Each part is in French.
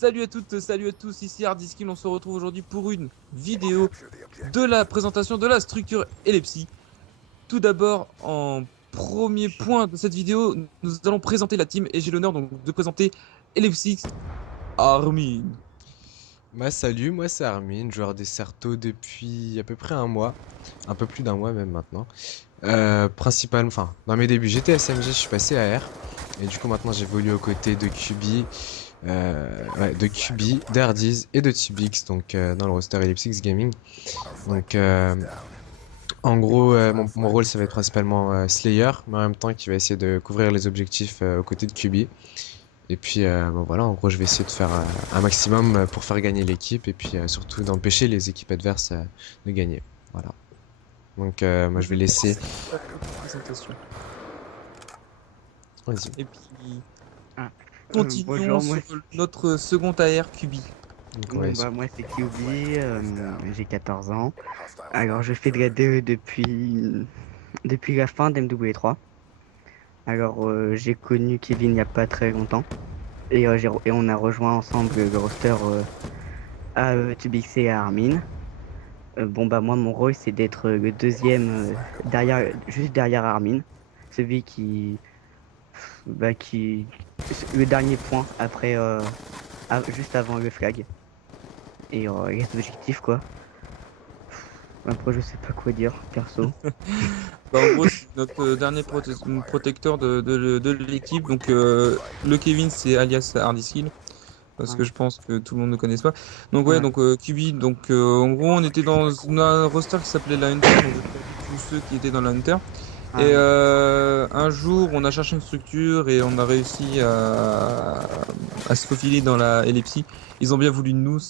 Salut à toutes, salut à tous, ici Hardiskill, on se retrouve aujourd'hui pour une vidéo de la présentation de la structure Elepsy. Tout d'abord, en premier point de cette vidéo, nous allons présenter la team et j'ai l'honneur donc de présenter Elepsy Armin. Salut, moi c'est Armin, joueur des Certo depuis à peu près un mois, un peu plus d'un mois même maintenant. Dans mes débuts j'étais SMG, je suis passé à R, et du coup maintenant j'évolue aux côtés de QB, d'Hardies et de Tubix, donc dans le roster Ellipsix Gaming. Donc en gros, mon rôle ça va être principalement Slayer, mais en même temps qui va essayer de couvrir les objectifs aux côtés de QB. Et puis voilà, en gros, je vais essayer de faire un maximum pour faire gagner l'équipe et puis surtout d'empêcher les équipes adverses de gagner. Voilà. Donc moi je vais laisser. Présentation. Vas-y. Et puis, Ah, continuons bonjour, moi, sur notre second AR QB. Donc ouais. moi c'est QB, j'ai 14 ans. Alors je fais de la DE depuis la fin d'MW3. Alors j'ai connu Kevin il n'y a pas très longtemps et on a rejoint ensemble le roster à Tubix et à Armin. Moi mon rôle c'est d'être le deuxième juste derrière Armin, celui qui le dernier point après juste avant le flag et les objectifs quoi. Après, je sais pas quoi dire, perso. Bah, en gros, c'est notre dernier protecteur de l'équipe. Donc, le Kevin, c'est alias Hardiskill. Parce que Ouais. je pense que tout le monde ne connaisse pas. Donc ouais, Ouais. donc QB, donc en gros on était dans un roster qui s'appelait la Hunter, donc j'ai perdu tous ceux qui étaient dans la Hunter. Et Ouais. un jour on a cherché une structure et on a réussi à se faufiler dans la Ellipsie. Ils ont bien voulu de nous.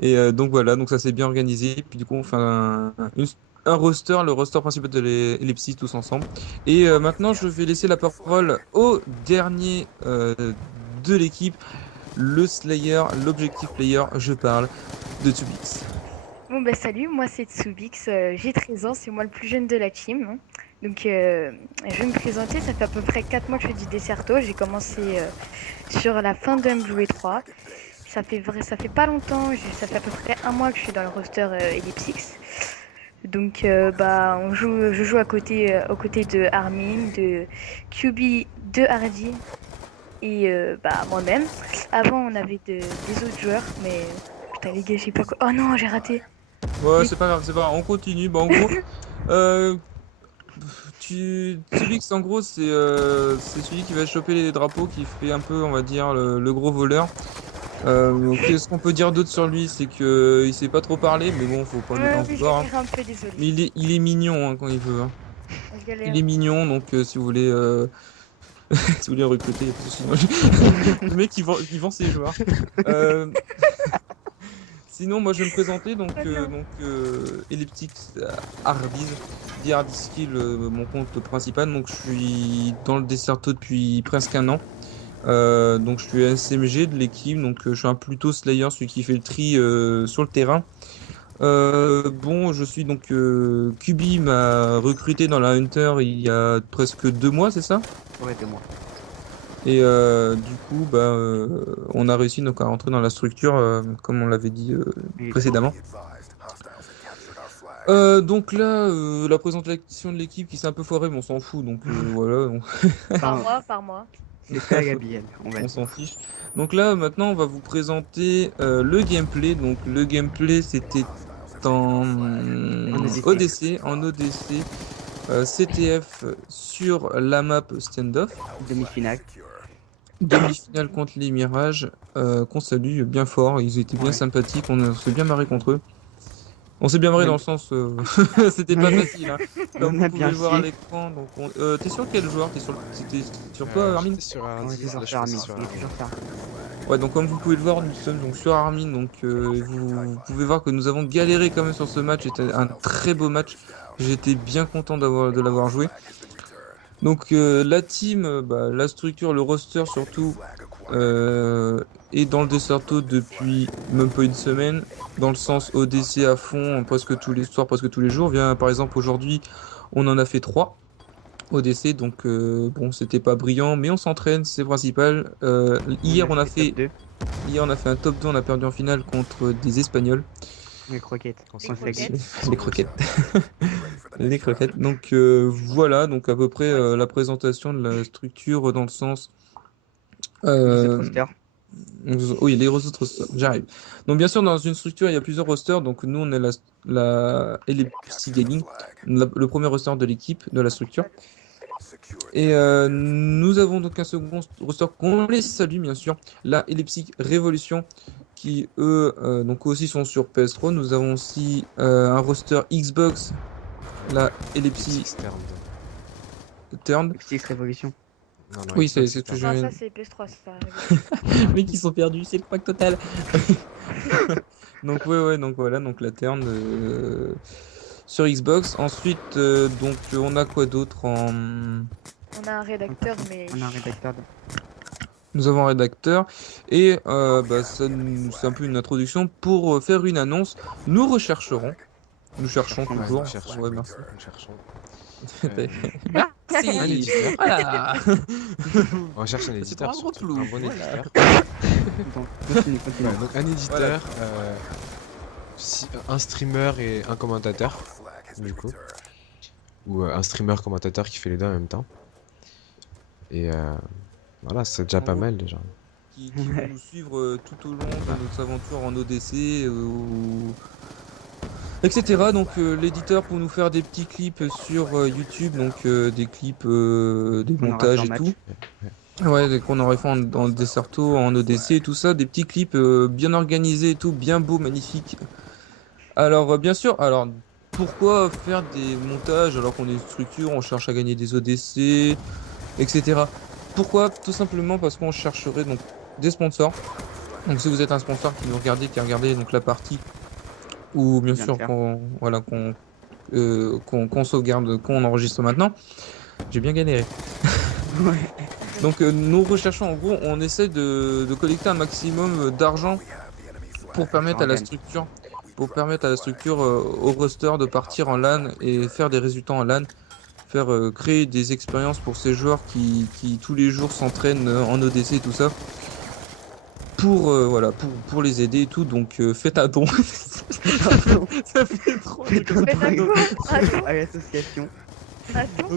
Et donc voilà, donc ça s'est bien organisé. Puis du coup on fait un roster, le roster principal de l'Ellipsie tous ensemble. Et maintenant je vais laisser la parole au dernier de l'équipe le Slayer, l'objectif player, je parle de Tubix. Bon bah salut, moi c'est Tsubix, j'ai 13 ans, c'est moi le plus jeune de la team, hein. Donc je vais me présenter, ça fait à peu près 4 mois que je fais du Desserto, j'ai commencé sur la fin de MW3. Ça fait pas longtemps, ça fait à peu près un mois que je suis dans le roster Ellipsix. Donc je joue aux côtés de Armin, de QB, de Hardy et moi-même. Avant on avait des autres joueurs, mais putain les gars, je sais pas quoi. Oh non, j'ai raté. Ouais, c'est pas grave, c'est pas grave, on continue. Bah, en gros, euh, Tubix, en gros, c'est celui qui va choper les drapeaux, qui fait un peu, on va dire, le gros voleur. Qu'est-ce qu'on peut dire d'autre sur lui? C'est que il sait pas trop parler, mais bon, faut pas lui en Ouais, oui, je vouloir, hein. galère un peu, désolé. Mais il est mignon hein, quand il veut, hein. Je Il galère. est mignon, donc si vous voulez, si vous voulez le recruter, y a pas de souci. Non, le mec, il vend ses joueurs. Euh, Sinon, moi je vais me présenter Oh non. Elliptic Hardies, dit Hardiskill, mon compte principal. Donc je suis dans le Desserto depuis presque un an. Donc je suis SMG de l'équipe, donc je suis un plutôt Slayer, celui qui fait le tri sur le terrain. Bon, je suis donc Kubi m'a recruté dans la Hunter il y a presque 2 mois, c'est ça? Ouais, de moi. Et du coup, on a réussi donc à rentrer dans la structure, comme on l'avait dit Oui. précédemment. Donc là, la présentation de l'équipe qui s'est un peu foirée, mais on s'en fout, donc voilà, Par Enfin, mois, par mois. c'était à Gabriel, on va on dire. s'en fiche. Donc là, maintenant, on va vous présenter le gameplay. Donc le gameplay, c'était en En ODC. ODC, CTF sur la map standoff, Demi-finale. demi-finale contre les Mirages, qu'on salue bien fort. Ils étaient bien Ouais. sympathiques, on s'est bien marré contre eux. On s'est bien On marré a, dans le sens, c'était pas ouais. facile, hein. Comme On vous a pouvez bien le voir à chié. l'écran. Donc, t'es sur quel joueur? C'était sur toi, Armin? J'étais sur On est Hardies, toujours là je sur passais Armin. sur Il est Hardies. toujours sur Armin. Ouais, donc comme vous pouvez le voir, nous sommes donc sur Armin. Donc, vous pouvez voir que nous avons galéré quand même sur ce match. C'était un très beau match. J'étais bien content de l'avoir joué. Donc, la team, la structure, le roster surtout, est dans le Desserto depuis même pas une semaine. Dans le sens ODC à fond, presque tous les soirs, presque tous les jours. Par exemple, aujourd'hui, on en a fait 3. ODC, donc bon, c'était pas brillant, mais on s'entraîne, c'est principal. Hier, on a fait, top 2, hier, on a fait un top 2, on a perdu en finale contre des Espagnols. les croquettes. On Les s'en fait croquettes. Les croquettes. Les croquettes. Donc voilà, donc à peu près la présentation de la structure dans le sens. Les autres euh, rosters. oui, les autres rosters, j'arrive. Donc bien sûr, dans une structure, il y a plusieurs rosters. Donc nous, on est la LFC Gaming, le premier roster de l'équipe, de la structure. Et nous avons donc un second roster qu'on les salue, bien sûr, la Elliptic Revolution, qui eux donc aussi sont sur PS3. Nous avons aussi un roster Xbox, la Elliptic externe. Turn. X Révolution. Non, non, Oui, Xbox c'est externe. toujours Non, ça une... c'est PS3, ça. Mais qui sont perdus, c'est le pack total. Donc ouais, donc voilà, donc la Turn sur Xbox. Ensuite, donc on a quoi d'autre en... On a un rédacteur, mais. On a un rédacteur. Nous avons un rédacteur et bah, c'est un peu une introduction pour faire une annonce. Nous rechercherons, nous cherchons Ouais, toujours. Nous cherchons, Ouais, merci. nous cherchons. Merci. Un éditeur. Voilà. On cherche un C'est éditeur, trop gros surtout, flou. un bon Voilà. éditeur. Donc, continue. Ouais, donc un éditeur, un streamer et un commentateur, du coup. Ou un streamer commentateur qui fait les deux en même temps. Et voilà, c'est déjà En pas gros, mal déjà. Qui vont nous suivre tout au long de notre aventure en ODC, etc. Donc l'éditeur pour nous faire des petits clips sur YouTube, donc des clips, des On aura fait montages en et match. tout. Ouais, qu'on aurait fait en Desserto, en ODC et tout ça, des petits clips bien organisés et tout, bien beaux, magnifiques. Alors bien sûr, alors pourquoi faire des montages alors qu'on est une structure, on cherche à gagner des ODC, etc. Pourquoi? Tout simplement parce qu'on chercherait donc des sponsors. Donc si vous êtes un sponsor qui nous regardez, qui a regardé donc la partie ou bien Vient de sûr faire. qu'on sauvegarde, qu'on enregistre maintenant, j'ai bien galéré. Ouais. Donc nous recherchons en gros, on essaie de collecter un maximum d'argent pour permettre à la Organe. structure, au roster de partir en LAN et faire des résultats en LAN, faire créer des expériences pour ces joueurs qui tous les jours s'entraînent en ODC et tout ça. Pour voilà, pour les aider et tout, donc faites un don. Ça fait trop Faites un Faites un don quoi? Un don? à l'association. Attends.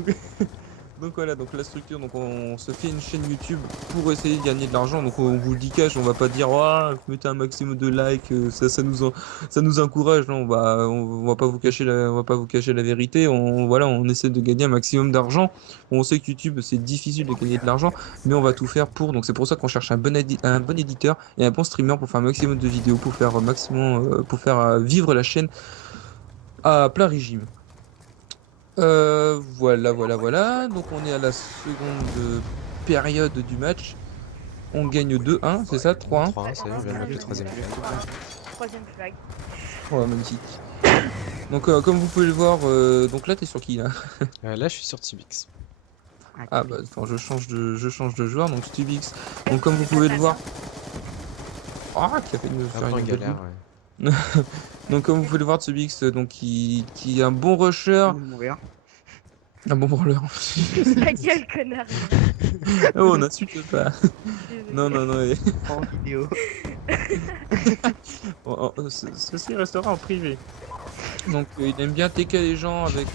Donc voilà, donc la structure, donc on se fait une chaîne YouTube pour essayer de gagner de l'argent. Donc on vous le dit cash, on va pas dire oh, mettez un maximum de likes, ça nous encourage. Non, on va pas vous cacher on va pas vous cacher la vérité. Voilà, on essaie de gagner un maximum d'argent. On sait que YouTube c'est difficile de gagner de l'argent, mais on va tout faire pour. Donc c'est pour ça qu'on cherche un bon éditeur et un bon streamer pour faire un maximum de vidéos, pour faire pour faire vivre la chaîne à plein régime. Voilà. Donc on est à la seconde période du match. On gagne 2-1, c'est ça? 3-1? 3-1, ça y est, on vient de mettre le troisième flag. Troisième flag. Ouais, magnifique. Donc comme vous pouvez le voir, donc là t'es sur qui là? Là, je suis sur Tibix. Ah bah attends, je change de joueur, donc Stubix. Donc comme vous pouvez le voir. Ah, qui a fait une, Un faire peu en une belle galère, boule. ouais. Donc comme vous pouvez le voir, Stubix, donc qui est un bon rusher, Mourir. un bon brawler. Ta gueule, connard. Oh, on n'insulte pas. Non. En vidéo. Ceci restera en privé. Donc il aime bien TK les gens avec.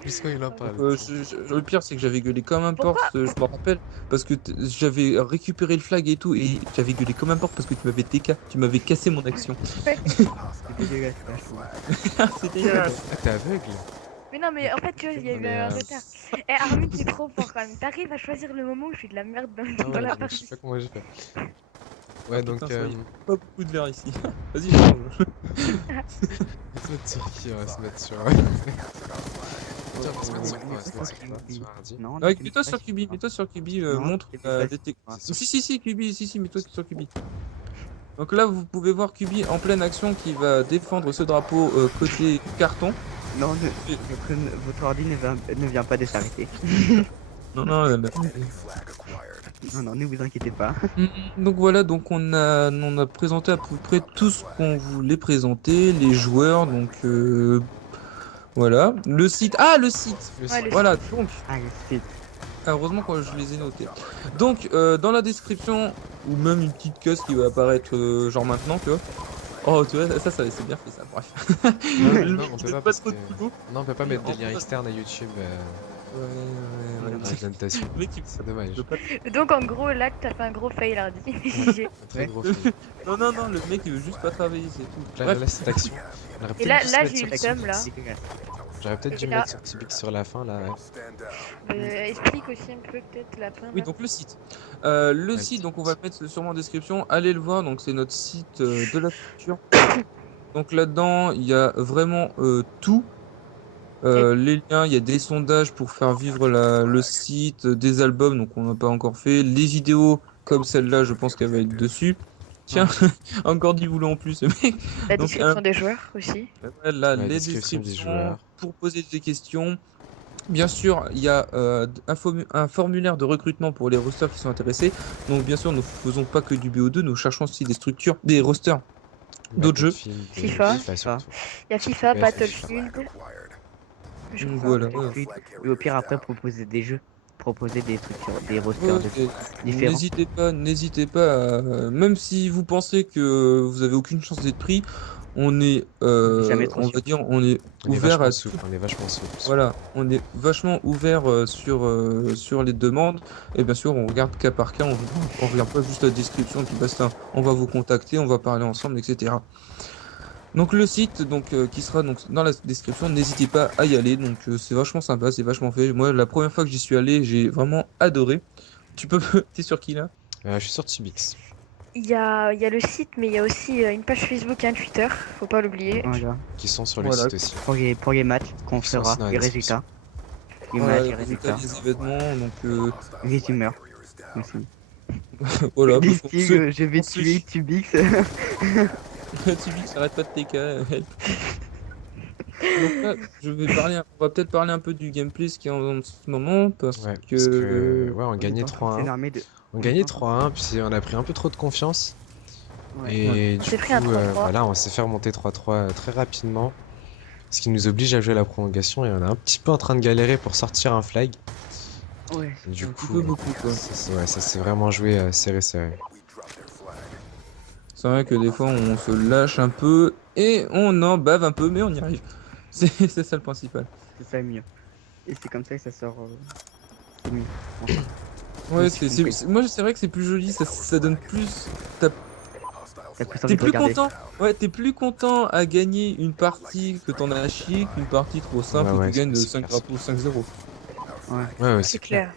Puisqu'on il en parle. Le pire c'est que j'avais gueulé comme un porc, je me rappelle, parce que j'avais récupéré le flag et tout, et j'avais gueulé comme un porc parce que tu m'avais TK, tu m'avais cassé mon action. C'est dégueulasse, C'est dégueulasse. Ah, t'es aveugle? Mais non, mais en fait, tu vois, il y a eu un retard. Eh, Armin, t'es trop fort quand même. T'arrives à choisir le moment où je fais de la merde dans, Ah dans ouais, la je sais partie. pas comment j'ai fait. Ouais, donc Putain, ça y est, pas beaucoup de verre ici. Vas-y, je change. on va se mettre sur qui? On va se mettre sur. Tiens, on va se mettre sur quoi? On va se mettre sur quoi? Sur Hardy? Non, Ouais, mets-toi sur Kubi, Non, montre c'est la facile. détection. Si, Kubi, si, mets-toi sur Kubi. Donc là, vous pouvez voir Kubi en pleine action qui va défendre ce drapeau côté carton. Non, votre ordi ne vient pas de s'arrêter. Non, Non, ne vous inquiétez pas. Donc voilà, donc on a présenté à peu près tout ce qu'on voulait présenter, les joueurs, donc Voilà. Le site. Ah, le site. Le Ouais, le Voilà. Donc, Ah, c'est heureusement que je les ai notés. Donc, dans la description, ou même une petite case qui va apparaître genre maintenant, tu vois. Oh, tu vois, ça c'est bien fait ça. Bref. Non, Le non, mec, on il peut donne pas pas parce trop que. de boulot. Non, on peut pas Et mettre des en liens fait- externes à YouTube Ouais. dans les annotations. Le mec, il C'est dommage. veut pas. Donc en gros, là, t'as fait un gros fail, Hardy. Ouais, un très Ouais. gros film. Non, le mec il veut juste pas travailler, c'est tout. Là, Bref. là, cette action. On aurait Et peut-être là, dû se là mettre j'ai eu sur le Tibix. seum, là. dégueulasse. J'aurais peut-être dû Et me là- mettre sur Tibix sur la fin, là, ouais. Explique aussi un peu peut-être la fin. Oui, Là. donc le site. Le Ouais, site, le donc on site. va le mettre sûrement en description. Allez le voir, donc c'est notre site de la culture. Donc là-dedans, il y a vraiment tout. Les liens, il y a des sondages pour faire vivre le site, des albums, donc on n'a pas encore fait. Les vidéos, comme celle-là, je pense qu'elle va être dessus. Tiens, encore du boulot en plus, ce mec. La Donc description des joueurs aussi. voilà, La les description des descriptions joueurs. pour poser des questions. Bien sûr, il y a un formulaire de recrutement pour les rosters qui sont intéressés. Donc bien sûr, nous faisons pas que du BO2, nous cherchons aussi des structures, des rosters d'autres jeux. Battlefield et FIFA. FIFA surtout. Il y a FIFA, Ouais, Battlefield. Je Donc crois. voilà. Et au pire, après, proposer des jeux. Proposer des structures, des rosters Ouais, de et différents. n'hésitez pas, même si vous pensez que vous avez aucune chance d'être pris, on est, Jamais trop on sûr. va dire, on est On est ouvert vachement à souple, tout. on est vachement souple. Voilà, on est vachement ouvert sur les demandes. Et bien sûr, on regarde cas par cas, on regarde pas juste la description et puis basta. On va vous contacter, on va parler ensemble, etc. Donc le site qui sera donc dans la description, n'hésitez pas à y aller. Donc c'est vachement sympa, c'est vachement fait. Moi, la première fois que j'y suis allé, j'ai vraiment adoré. Tu peux, t'es sur qui là? Je suis sur Tibix. Il y a le site, mais il y a aussi une page Facebook et un Twitter. Faut pas l'oublier. Voilà. Qui sont sur le Voilà. site aussi. Pour les matchs qu'on Ils sont fera, aussi dans la les description. résultats. Les Voilà, matchs, les les résultats. les événements. Donc Les humeurs. Aussi. voilà. Du parce qu'on style, se- je vais on se tuer chie. Tubix. Tubix, arrête pas de TK. Help. Donc là, on va peut-être parler un peu du gameplay, ce qu'il y a en ce moment, parce Ouais, que parce que ouais, on On gagnait est en train de 3-1. s'énerver de- On est gagnait en train 3-1, puis on a pris un peu trop de confiance. Ouais. Et On du s'est pris un coup, 3-3. voilà, on s'est fait remonter 3-3 très rapidement. Ce qui nous oblige à jouer la prolongation et on est un petit peu en train de galérer pour sortir un flag. Ouais. Et du un coup, petit peu beaucoup, quoi. ouais, ça s'est vraiment joué serré. C'est vrai que des fois on se lâche un peu et on en bave un peu, mais on y arrive. C'est ça le principal. C'est ça le mieux. Et c'est comme ça que ça sort. C'est mieux. Ouais, c'est compris. moi c'est vrai que c'est plus joli, ça donne plus. T'as plus envie T'es de plus regarder. content. Ouais, t'es plus content à gagner une partie que t'en as chier qu'une partie trop simple Ouais, où ouais, tu gagnes de c'est 5 clair. drapeaux 5-0. Ouais. Ouais, C'est clair.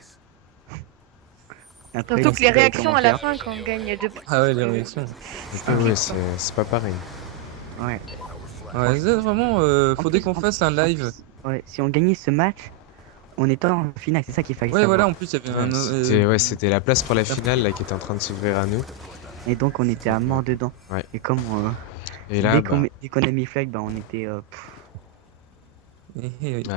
Après, Surtout que les dans les réactions à la commentaires. fin quand on gagne 2 points. Ah ouais, les réactions. Ouais, c'est pas pareil. Ouais. Ouais, c'est vraiment, En faudrait plus, qu'on en- fasse un en live. plus, ouais, si on gagnait ce match, on était en finale, c'est ça qu'il fallait Ouais, savoir. voilà, en plus il y avait un. C'était la place pour la finale là qui était en train de s'ouvrir à nous. Et donc on était à mort dedans. Ouais. Et comme Et là, bah, dès qu'on a mis flag, bah on était.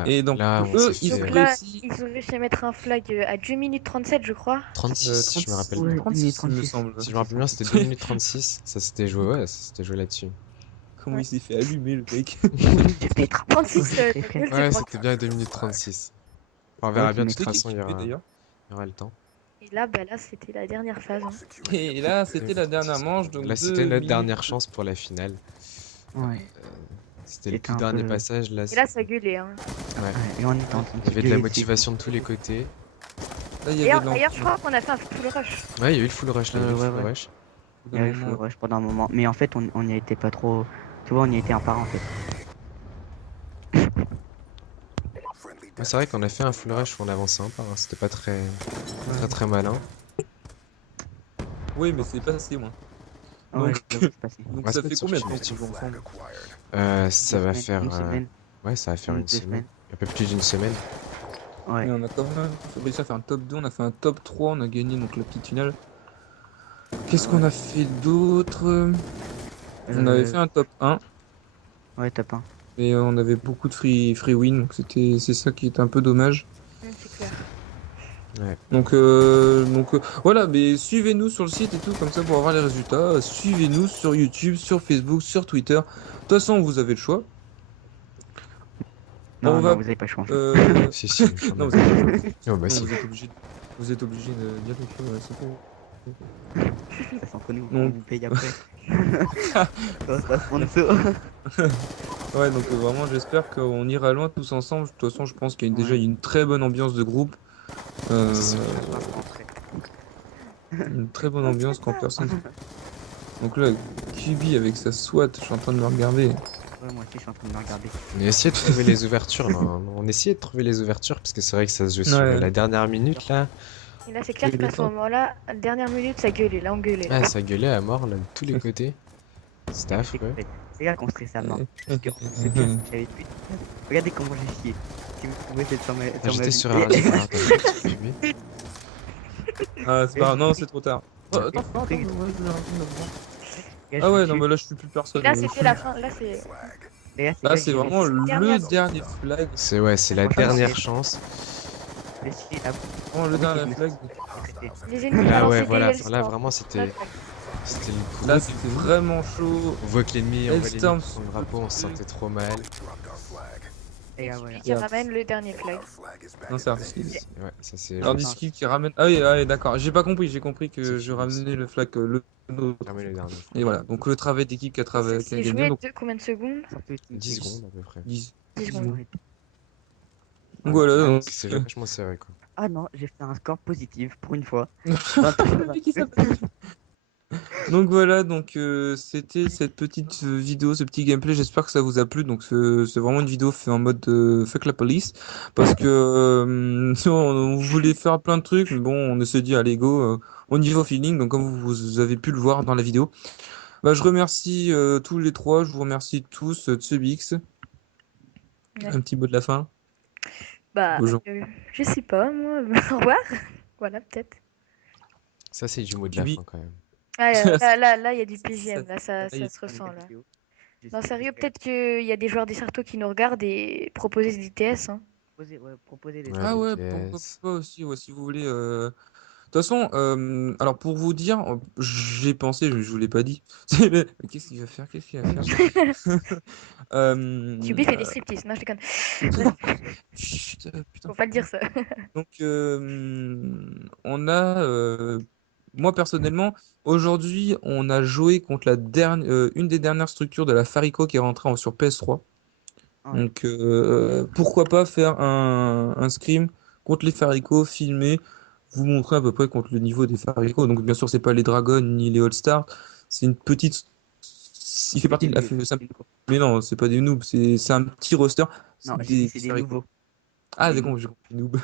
Et donc, là, on eux, s'est ils fait- ont Donc là, réussi. ils ont réussi à mettre un flag à 2 minutes 37, je crois. 36, je me rappelle. Ouais, 36, il me 36. semble. Si je me rappelle bien, c'était 2 minutes 36. Ça s'était joué, ouais, ça s'était joué là-dessus. Comment il s'est fait allumer le mec. Je vais être 36, Ouais, ta très gueule, Ouais, c'est c'était bien 2 minutes 36. On verra Ouais, bien, de tu toute C'était qui façon, qui fait, d'ailleurs. il y aura le temps. Et là, bah là, c'était la dernière phase. Hein. Et là, c'était la dernière manche. Donc Là, c'était 2 notre minutes. dernière chance pour la finale. Ouais. C'était le C'était tout un dernier peu- passage. Là, Et là, ça gueulait. Hein. ouais. Ouais, et on était en train de Il y avait de la gueuler motivation de tous les côtés. Là, il y avait D'ailleurs, de d'ailleurs, je l'entrain. crois qu'on a fait un full rush. Ouais, il y a eu le full rush là, il y a eu le Ouais, full ouais. rush. dessus. Ouais, full rush pendant un moment. Mais en fait, on n'y était pas trop. Tu vois, on y était un par un en fait. Ouais, c'est vrai qu'on a fait un full rush où on avançait un par un. C'était pas très malin. Oui, mais c'est pas assez loin. Ouais, Donc- j'avoue, c'est passé. Donc Ouais, ça c'est fait sur combien de temps Ultimate qu'on joue ensemble? Ça va faire. Une semaine. Ouais, ça va faire une 2 semaine. semaines. Un peu plus d'une semaine. Ouais. Et on a quand même réussi à faire un top 2, on a fait un top 3, on a gagné donc la petite finale. Qu'est-ce qu'on a fait d'autre? On avait fait un top 1, Ouais, top 1. mais on avait beaucoup de free win, donc c'est ça qui est un peu dommage. C'est clair. Donc voilà, mais suivez-nous sur le site et tout, comme ça pour avoir les résultats. Suivez-nous sur YouTube, sur Facebook, sur Twitter. De toute façon, vous avez le choix. Bon, Non, on non, va. vous avez pas le choix en fait. Si, si, quand Non, même. vous êtes, Oh, bah non, si. vous êtes obligé d'y aller, c'est tout. Ça c'est entre nous, on Donc, vous paye après. Grâce à sponsor. ouais, donc vraiment, j'espère qu'on ira loin tous ensemble. De toute façon, je pense qu'il y a déjà Ouais. une très bonne ambiance de groupe. Ouais, c'est sûr. Ça sera après. Une très bonne ambiance quand personne. Donc là, Kubi avec sa SWAT, je suis en train de me regarder. Ouais, moi aussi je suis en train de me regarder. On a essayé de trouver les ouvertures, là, hein. On a essayé de trouver les ouvertures, parce que c'est vrai que ça se joue sur Ouais. la dernière minute, là. Et là, c'est Et clair le qu'à ce temps. moment-là, dernière minute, ça gueulait, là, on gueulait, là. Ah, ça gueulait à mort, là, de tous les côtés. C'était Arrêtez, affreux. les gars qu'on stresse à mort. Parce que c'est pire si j'avais tué. Regardez comment j'ai chié. Si vous pouvez être sur ma, Ah, sur ma j'étais vie. sur un... Alors, attends, je vais te fumer. Ah, c'est pas... Non, c'est trop tard. Oh, attends, attends, Les gars, ouais, je vais raconter là-dedans. je Ah vous ouais, non, tue. mais là, je suis plus Et personne. là, c'était la fin. Là, c'est Les gars, c'est Là, là que c'est j'ai vraiment réussi. le dernière- dernier flag. C'est ouais, c'est la Franchement, dernière c'est- chance. J'ai chié là. Vraiment le Ah oui, dernier je me flag. suis traité. les ennemis Là, ouais, balançaient voilà. des Enfin, là, Hellstorm. vraiment, Là, c'était le Là, gros c'était début. vraiment chaud. On voit que l'ennemi, on voit l'ennemi Hellstorm qui prend le sur drapeau, on se le truc. sentait trop mal. Les et gars, Kubi voilà. qui ramène le dernier flag. Non, c'est Ardiskill. Ouais, ça c'est Alors, juste. Ardiskill qui ramène. Ah oui, ah, oui, d'accord. J'ai pas compris. J'ai compris C'est que je fini, ramenais le flag, le nôtre. fermez le dernier. Et voilà. Donc, le travail d'équipe Ça qui a s'est gagné. joué Donc, combien de secondes? Surtout Team 10 Kill. secondes à peu près. 10. 10 10 secondes. secondes. Ouais. Donc, Ouais, voilà. ouais. Donc, C'est vachement serré, quoi. Ah non, j'ai fait un score positif pour une fois. Le mec, il s'appelle. Donc voilà, donc c'était cette petite vidéo, ce petit gameplay. J'espère que ça vous a plu. Donc c'est vraiment une vidéo fait en mode fuck la police parce que on voulait faire plein de trucs, mais bon, on s'est dit allez go, on y va au feeling. Donc comme vous avez pu le voir dans la vidéo, bah je remercie tous les trois, je vous remercie tous, Tsubix. Ouais. Un petit mot de la fin. Bah, Aux gens. je sais pas, moi. Au revoir. Voilà, peut-être. Ça, c'est du mot de la Kubi. fin, quand même. Ah, là, il y a du PGM. Là, Ça ça y est. se ressent, là. Je Non, sais, sérieux, j'espère. peut-être qu'il y a des joueurs des Sarto qui nous regardent et proposent des TS, hein. Proposer des Ouais, Ah des ouais, pourquoi TS. pas aussi, ouais, si vous voulez. De toute façon, alors pour vous dire, j'ai pensé, je vous l'ai pas dit. Qu'est-ce qu'il va faire? Qu'est-ce qu'il va faire? QB fait des striptease. Non, je déconne. Chut, putain. Faut pas le dire, ça. Donc, on a, moi personnellement, aujourd'hui, on a joué contre une des dernières structures de la Farico qui est rentrée sur PS3. Ouais. Donc, pourquoi pas faire un scrim contre les Farico, filmer, vous montrer à peu près contre le niveau des Farico. Donc, bien sûr, c'est pas les Dragons ni les All-Stars, c'est une petite. Il fait C'est partie des de la. nuls. Des nouveaux. Mais non, c'est pas des noobs, c'est un petit roster. Non, C'est j'ai dit des c'est des Farico. nouveaux. Ah, Des d'accord, noobs. j'ai compris noob.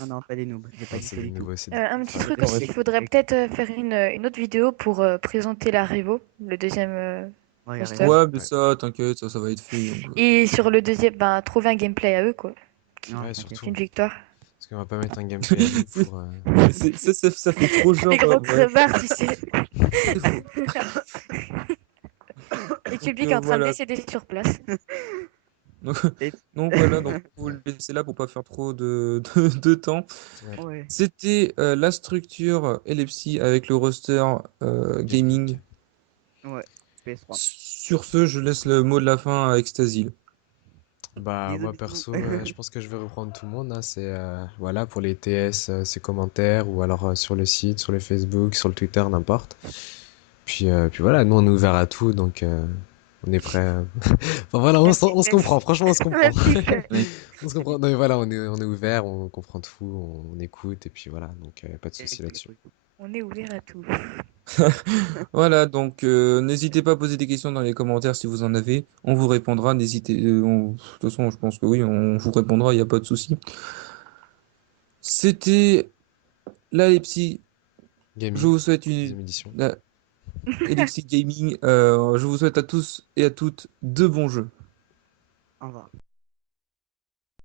Non, non, pas des noobs. J'ai pas Non, dit c'est ça des du tout. nouveaux, c'est Un petit truc D'accord, aussi, il ouais. faudrait peut-être faire une autre vidéo pour présenter la Revo, le deuxième Ouais, roster. raison. Ouais, mais Ouais. ça, t'inquiète, ça va être fait. Donc, Et sur le deuxième, bah, trouver un gameplay à eux, quoi. Non, Ouais, t'inquiète. surtout. Une victoire. Parce qu'on va pas mettre un gameplay à nous c'est- pour. ça fait trop Les genre. gros crevards, tu sais. Frérot. Et Donc, Kubi qui est en train de voilà. décéder sur place. Donc, Et- donc voilà, donc on vous le laisser là pour pas faire trop de temps. Ouais. Ouais. C'était la structure Elepsy avec le roster gaming. Ouais. PS3. Sur ce, je laisse le mot de la fin à Extasil. Bah, Bisous, moi bisous. perso, je pense que je vais reprendre tout le monde, hein. C'est voilà pour les TS, ces commentaires ou alors sur le site, sur le Facebook, sur le Twitter, n'importe. Puis voilà, nous on est ouvert à tout, donc on est prêt. Enfin voilà, Merci, on se comprend, franchement on se comprend. Merci, Fred. Oui. On se comprend. Non, mais voilà, on est ouvert, on comprend tout, on écoute et puis voilà, donc pas de souci là-dessus. On est ouvert à tout. Voilà, donc n'hésitez pas à poser des questions dans les commentaires si vous en avez. On vous répondra. N'hésitez. De toute façon, je pense que oui, on vous répondra, il n'y a pas de souci. C'était la Lepsy. Je Gaming, vous souhaite deuxième édition. la Ellipsis Gaming. Je vous souhaite à tous et à toutes de bons jeux. Au revoir.